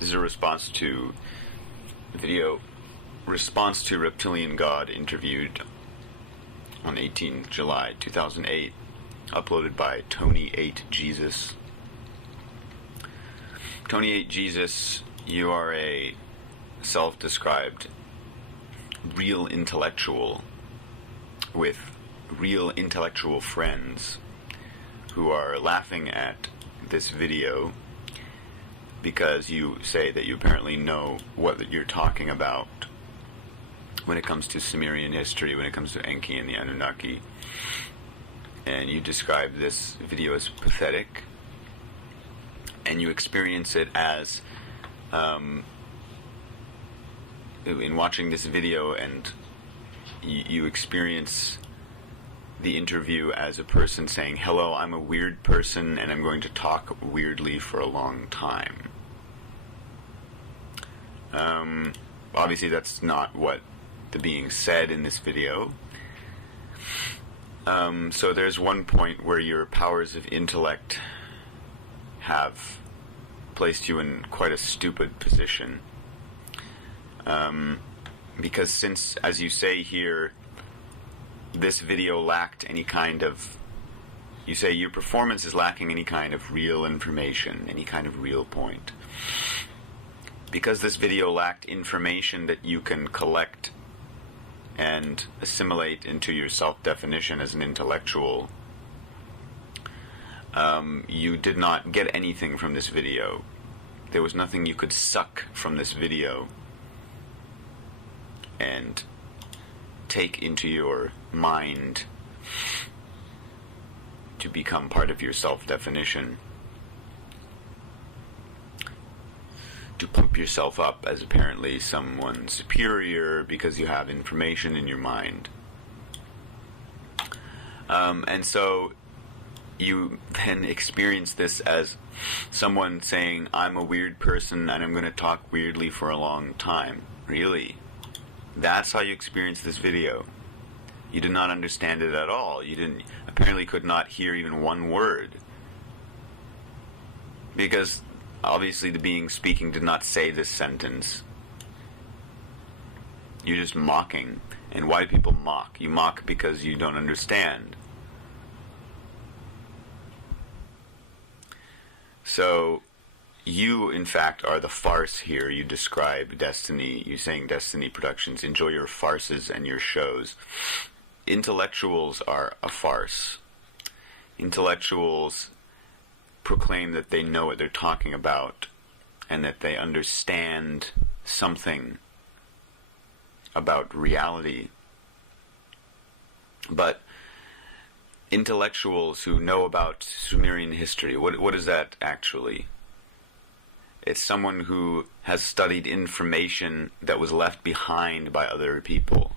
This is a response to video response to Reptilian God interviewed on 18 July 2008, uploaded by TonyAteJesus. TonyAteJesus, you are a self-described real intellectual with real intellectual friends who are laughing at this video because you say that you apparently know what you're talking about when it comes to Sumerian history, when it comes to Enki and the Anunnaki. And you describe this video as pathetic, and you experience it as in watching this video, and you experience the interview as a person saying, "Hello, I'm a weird person and I'm going to talk weirdly for a long time." Obviously that's not what the being said in this video. So there's one point where your powers of intellect have placed you in quite a stupid position. Because since, as you say here, this video lacked any kind of, you say your performance is lacking any kind of real information, any kind of real point. Because this video lacked information that you can collect and assimilate into your self-definition as an intellectual, you did not get anything from this video. There was nothing you could suck from this video and take into your mind to become part of your self-definition, to pump yourself up as apparently someone superior because you have information in your mind. And so you then experience this as someone saying, "I'm a weird person and I'm going to talk weirdly for a long time." Really? That's how you experience this video. You did not understand it at all. You apparently could not hear even one word. Because obviously the being speaking did not say this sentence. You're just mocking. And why do people mock? You mock because you don't understand. So you, in fact, are the farce here. You describe Desteni. You're saying Desteni Productions, enjoy your farces and your shows. Intellectuals are a farce. Intellectuals proclaim that they know what they're talking about and that they understand something about reality. But intellectuals who know about Sumerian history, what is that actually? It's someone who has studied information that was left behind by other people.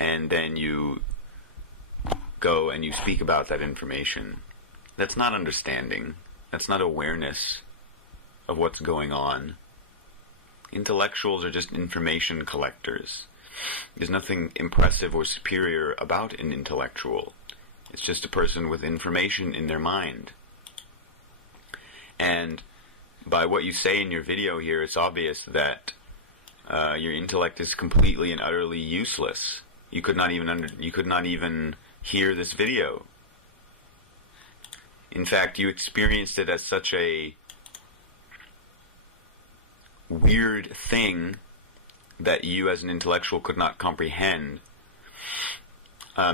And then you go and you speak about that information. That's not understanding. That's not awareness of what's going on. Intellectuals are just information collectors. There's nothing impressive or superior about an intellectual. It's just a person with information in their mind. And by what you say in your video here, it's obvious that your intellect is completely and utterly useless. You could not even hear this video. In fact, you experienced it as such a weird thing that you as an intellectual could not comprehend,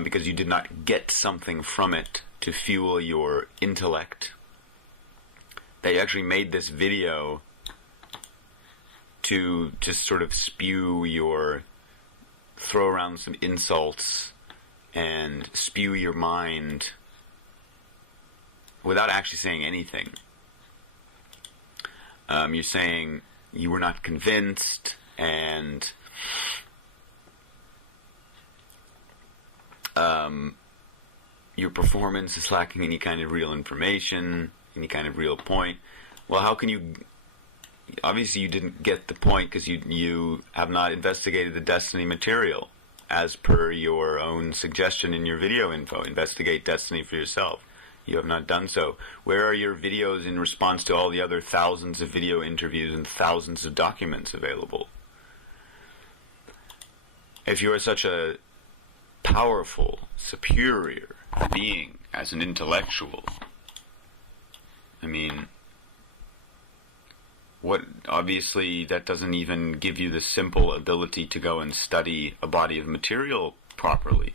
because you did not get something from it to fuel your intellect. That you actually made this video to just sort of throw around some insults and spew your mind without actually saying anything. You're saying you were not convinced, and your performance is lacking any kind of real information, any kind of real point. Well, how can you... Obviously you didn't get the point because you have not investigated the Desteni material as per your own suggestion in your video info. Investigate Desteni for yourself. You have not done so. Where are your videos in response to all the other thousands of video interviews and thousands of documents available? If you are such a powerful, superior being as an intellectual, I mean, obviously that doesn't even give you the simple ability to go and study a body of material properly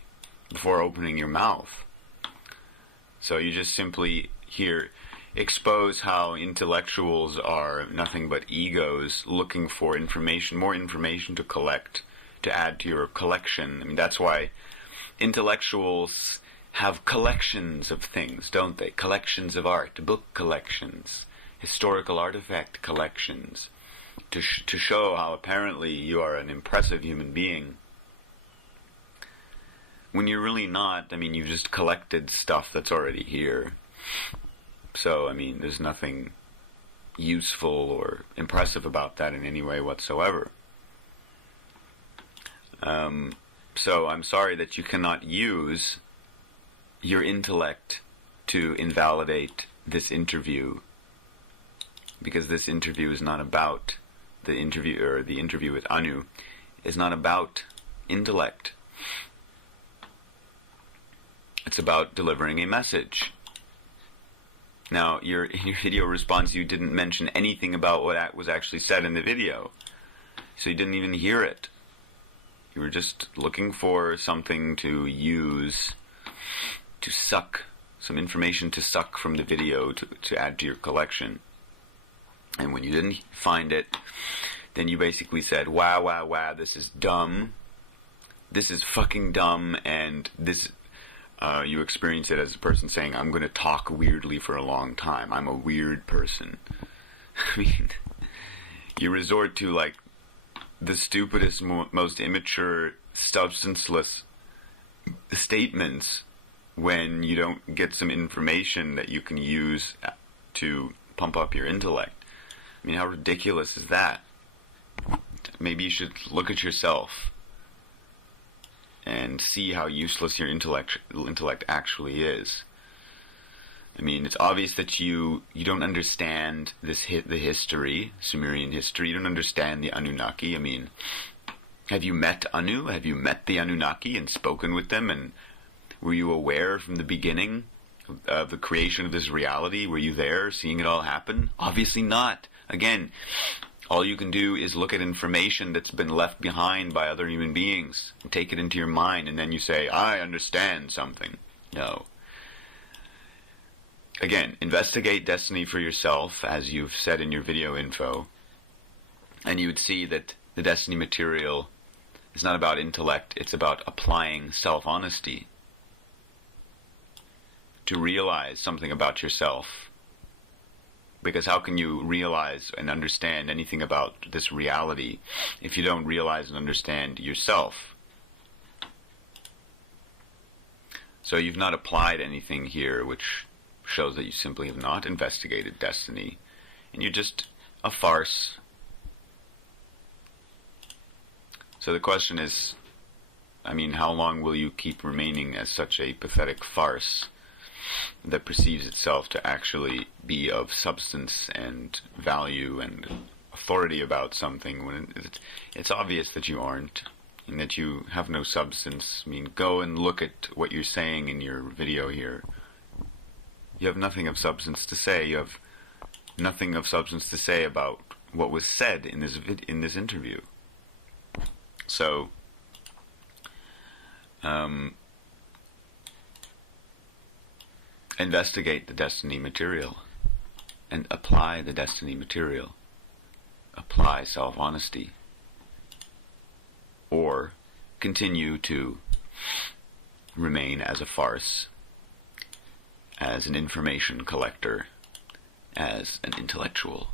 before opening your mouth. So you just simply here expose how intellectuals are nothing but egos looking for information, more information to collect, to add to your collection. I mean, that's why intellectuals have collections of things, don't they? Collections of art, book collections, historical artifact collections, to show how apparently you are an impressive human being. When you're really not. I mean, you've just collected stuff that's already here. So, I mean, there's nothing useful or impressive about that in any way whatsoever. So I'm sorry that you cannot use your intellect to invalidate this interview, because this interview is not about the interview, or the interview with Anu is not about intellect. It's about delivering a message. Now, in your video response, you didn't mention anything about what was actually said in the video, so you didn't even hear it. You were just looking for something to use, to suck, some information to suck from the video to add to your collection. And when you didn't find it, then you basically said, wow, wow, wow, this is dumb. This is fucking dumb, and this... you experience it as a person saying, I'm going to talk weirdly for a long time. I'm a weird person. I mean, you resort to, like, the stupidest, most immature, substanceless statements when you don't get some information that you can use to pump up your intellect. I mean, how ridiculous is that? Maybe you should look at yourself and see how useless your intellect actually is. I mean, it's obvious that you don't understand the history, Sumerian history. You don't understand the Anunnaki. I mean, have you met Anu? Have you met the Anunnaki and spoken with them? And were you aware from the beginning of the creation of this reality? Were you there, seeing it all happen? Obviously not. Again, all you can do is look at information that's been left behind by other human beings and take it into your mind, and then you say, I understand something. No. Again, investigate Desteni for yourself, as you've said in your video info, and you would see that the Desteni material is not about intellect, it's about applying self-honesty to realize something about yourself. Because how can you realize and understand anything about this reality if you don't realize and understand yourself? So you've not applied anything here, which shows that you simply have not investigated Desteni, and you're just a farce. So the question is, I mean, how long will you keep remaining as such a pathetic farce that perceives itself to actually be of substance and value and authority about something when it's obvious that you aren't, and that you have no substance? I mean, go and look at what you're saying in your video here. You have nothing of substance to say. You have nothing of substance to say about what was said in this interview. So, investigate the Desteni material and apply the Desteni material. Apply self-honesty. Or continue to remain as a farce, as an information collector, as an intellectual.